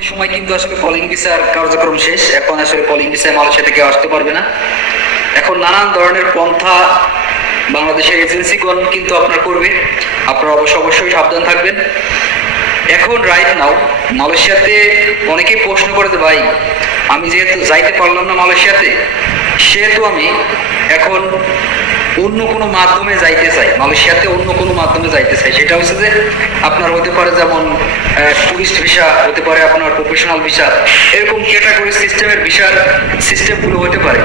পরবর্তী সময় কিন্তু আসলে কলিং ভিসার কার্যক্রম শেষ। এখন আসলে কলিং ভিসায় মালয়েশিয়া থেকে আসতে পারবে না। এখন নানান ধরনের পন্থা বাংলাদেশের এজেন্সিগণ কিন্তু আপনার করবে। আপনারা অবশ্যই সাবধান থাকবেন। এখন রাইট নাও মালয়েশিয়াতে অনেকেই প্রশ্ন করে যে ভাই আমি যেহেতু যাইতে পারলাম না মালয়েশিয়াতে, সেহেতু আমি এখন অন্য কোনো মাধ্যমে যাইতে চাই, মালয়েশিয়াতে অন্য কোনো মাধ্যমে যাইতে চাই। সেটা হচ্ছে যে আপনার হতে পারে যেমন টুরিস্ট ভিসা, হতে পারে আপনার প্রফেশনাল ভিসা, এরকম ক্যাটাগরি সিস্টেমের ভিসার সিস্টেমগুলো হতে পারে।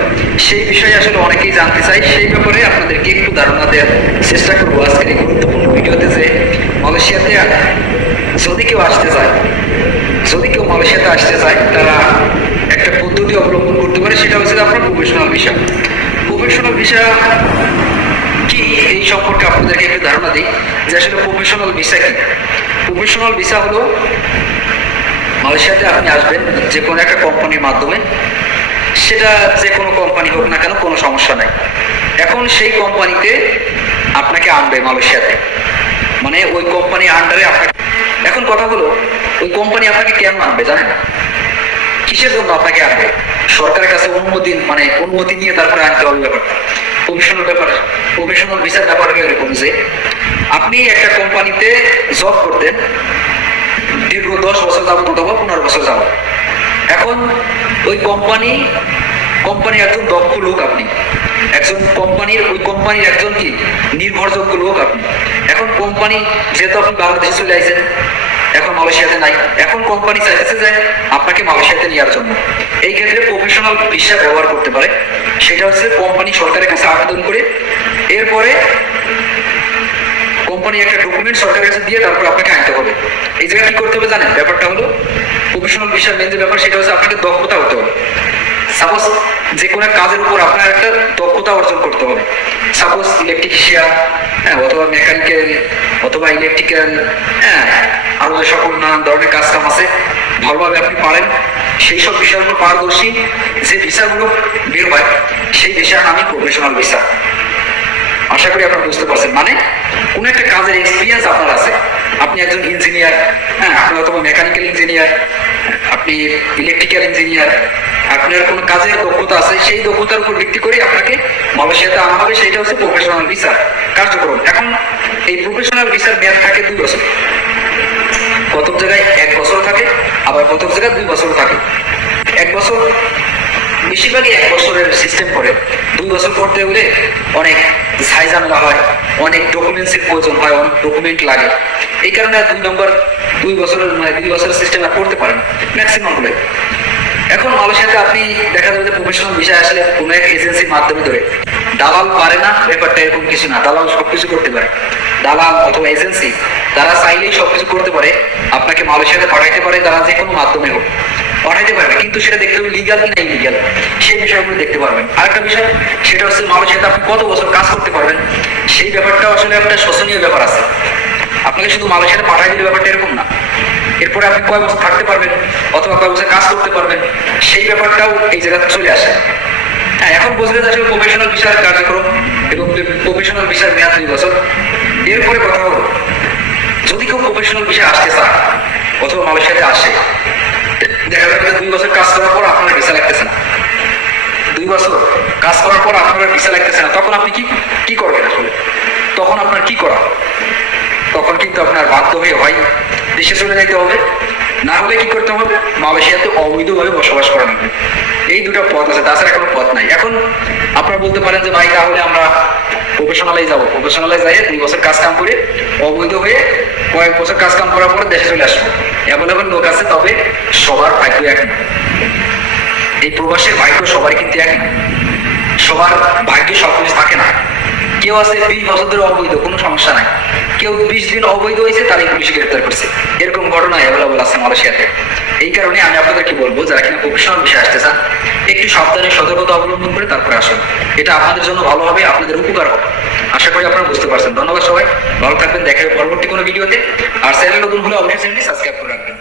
সেই বিষয়ে আসলে অনেকেই জানতে চাই। সেই ব্যাপারে আপনাদেরকে একটু ধারণা দেওয়ার চেষ্টা করবো আজকের এই গুরুত্বপূর্ণ ভিডিওতে, যে মালয়েশিয়াতে যদি কেউ আসতে চায়, যদি কেউ মালয়েশিয়াতে আসতে চায়, তারা একটা পদ্ধতি অবলম্বন করতে পারে। সেটা হচ্ছে আপনার প্রফেশনাল ভিসা। প্রফেশনাল ভিসা কি এই সম্পর্কে আপনাদেরকে একটু ধারণা দিই যে আসলে প্রফেশনাল ভিসা কি। প্রফেশনাল ভিসা হলো মালয়েশিয়াতে আপনি আসবেন যে কোনো একটা কোম্পানির মাধ্যমে, সেটা যে কোনো কোম্পানি হোক না কেন, কোনো সমস্যা নাই। এখন সেই কোম্পানিতে আপনাকে আনবে মালয়েশিয়াতে, মানে ওই কোম্পানির আন্ডারে আপনাকে। এখন কথা হলো ওই কোম্পানি আপনাকে কেন আনবে জানেন? কিসের জন্য আপনাকে আনবে? সরকারের কাছে অনুমতি নিয়ে তারপরে আনতে হবে। ব্যাপারটা প্রফেশনাল ভিসার ব্যাপার এরকম যে আপনি একটা কোম্পানিতে জব করতেন দীর্ঘ 10 বছর যাবত অথবা 15 বছর যাবত। এখন ওই কোম্পানির একজন দক্ষ লোক আপনি, ওই কোম্পানির একজন কি নির্ভরযোগ্য লোক আপনি। এখন কোম্পানি যেহেতু আপনি বাংলাদেশে চলে আসছেন, এখন মালয়েশিয়াতে নাই, এখন কোম্পানি চাইতেছে যে আপনাকে মালয়েশিয়াতে নেওয়ার জন্য। এই ক্ষেত্রে প্রফেশনাল ভিসা ব্যবহার করতে পারে। সেটা হচ্ছে কোম্পানি সরকারের কাছে আবেদন করে, এরপরে কোম্পানি একটা ডকুমেন্ট সরকারের কাছে দিয়ে তারপর আপনাকে আনতে হবে। এই জায়গায় কি করতে হবে জানেন? ব্যাপারটা হলো প্রফেশনাল ভিসার মেন যে ব্যাপার, সেটা হচ্ছে আপনাকে দক্ষতা হতে হবে। সাপোজ যে কোনো কাজের উপর আপনার একটা দক্ষতা অর্জন করতে হবে। সাপোজ ইলেকট্রিশিয়ান, অথবা মেকানিক্যাল, অথবা ইলেকট্রিক্যাল, আরো যে সকল নানান ধরনের কাজ কাম আছে, ভালোভাবে আপনি পারেন। সেই সব বিষয়ের উপর পারদর্শী যে ভিসাগুলো বের হয়, সেই ভিসার নামই প্রফেশনাল ভিসা। আশা করি আপনারা বুঝতে পারছেন। মানে কোনো একটা কাজের এক্সপিরিয়েন্স আপনার আছে, আপনি একজন ইঞ্জিনিয়ার, আপনি অথবা মেকানিক্যাল ইঞ্জিনিয়ার, আপনি ইলেকট্রিক্যাল ইঞ্জিনিয়ার, আপনার কোনো কাজের দক্ষতা আছে, সেই দক্ষতার উপর ভিত্তি করে আপনাকে মালয়েশিয়াতে আনা হবে। সেইটা হচ্ছে প্রফেশনাল ভিসা কার্যক্রম। এখন এই প্রফেশনাল ভিসার মেয়াদ থাকে 2 বছর। কত জায়গায় 1 বছর থাকে, আবার কত জায়গায় 2 বছর থাকে। 1 বছর, বেশিরভাগই 1 বছরের সিস্টেম করে। 2 বছর করতে হলে অনেক ঝামেলা হয়, অনেক ডকুমেন্টসের প্রয়োজন হয়, অনেক ডকুমেন্ট লাগে। এই কারণে 2 বছরের সিস্টেম আর করতে পারেন ম্যাক্সিমাম হলে। এখন মালয়েশিয়াতে আপনি দেখা যাবে যে প্রফেশনাল ভিসা আসলে কোনো এক এজেন্সির মাধ্যমে ধরে, দালাল পারে না, ব্যাপারটা এরকম কিছু না। দালাল সবকিছু করতে পারে। দালাল অথবা এজেন্সি তারা চাইলেই সবকিছু করতে পারে, আপনাকে মালয়েশিয়াতে পাঠাইতে পারে, তারা যে কোনো মাধ্যমে হোক পাঠাইতে পারবে। কিন্তু সেটা দেখতে হবে লিগাল কি না ইলিগাল, সেই বিষয়গুলো দেখতে পারবেন। আরেকটা বিষয়, সেটা হচ্ছে মালয়েশিয়াতে আপনি কত বছর কাজ করতে পারবেন, সেই ব্যাপারটাও আসলে একটা শোচনীয় ব্যাপার আছে। আপনাকে শুধু মালয়েশিয়াতে পাঠাই দিলে ব্যাপারটা এরকম না। এরপরে আপনি কয় বছর থাকতে পারবেন অথবা কয় বছর কাজ করতে পারবেন, সেই ব্যাপারটাও এই জায়গাতে চলে আসে। এখন বুঝলে যে আসলে প্রফেশনাল ভিসার কার্যক্রম এবং প্রফেশনাল ভিসার মেয়াদ 2 বছর। এরপরে কথা হলো, যদি কেউ প্রফেশনাল ভিসা আসতে চায় অথবা মালয়েশিয়াতে আসে, দেখা যাবে 2 বছর কাজ করার পর আপনার ভিসা লাগতেছে না। 2 বছর কাজ করার পর আপনার ভিসা লাগতেছে না, তখন আপনি কি করবেন আসলে? তখন আপনার কি করা? তখন কিন্তু আপনার বাধ্য হয়ে হয় দেশে চলে যেতে হবে, না হলে কি করতে হবে? মালয়েশিয়াতে অবৈধভাবে বসবাস করা হবে। এই 2টা পথ আছে, তাছাড়া কোনো পথ নাই। এখন আপনারা বলতে পারেন যে ভাই তাহলে আমরা প্রফেশনালে যাবো, প্রফেশনালে যাই 2 বছর কাজ কাম করে অবৈধ হয়ে কয়েক বছর কাজ কাম করার পরে দেশে চলে আসবো। অ্যাভেলেবল লোক আছে, তবে সবার ভাগ্য এক না। এই প্রবাসের ভাগ্য সবার কিন্তু এক না। সবার ভাগ্যে সবকিছু থাকে না। কেউ আছে 20 বছর ধরে অবৈধ, কোনো সমস্যা নাই। কেউ 20 দিন অবৈধ হয়েছে, তারই পুলিশ গ্রেফতার করছে। এরকম ঘটনা অ্যাভেলেবল আছে মালয়েশিয়াতে। এই কারণে আমি আপনাদেরকে বলবো, যারা কিনা প্রফেশনাল বিষয়ে আসতে চান, একটু সাবধানে সতর্কতা অবলম্বন করে তারপরে আসুন। এটা আপনাদের জন্য ভালো হবে, আপনাদের উপকার হবে। আশা করি আপনারা বুঝতে পারছেন। ধন্যবাদ সবাই, ভালো থাকবেন। দেখা হবে পরবর্তী কোনো ভিডিওতে। আর চ্যানেল নতুন হলে অবশ্যই চ্যানেলটি সাবস্ক্রাইব করে রাখবেন।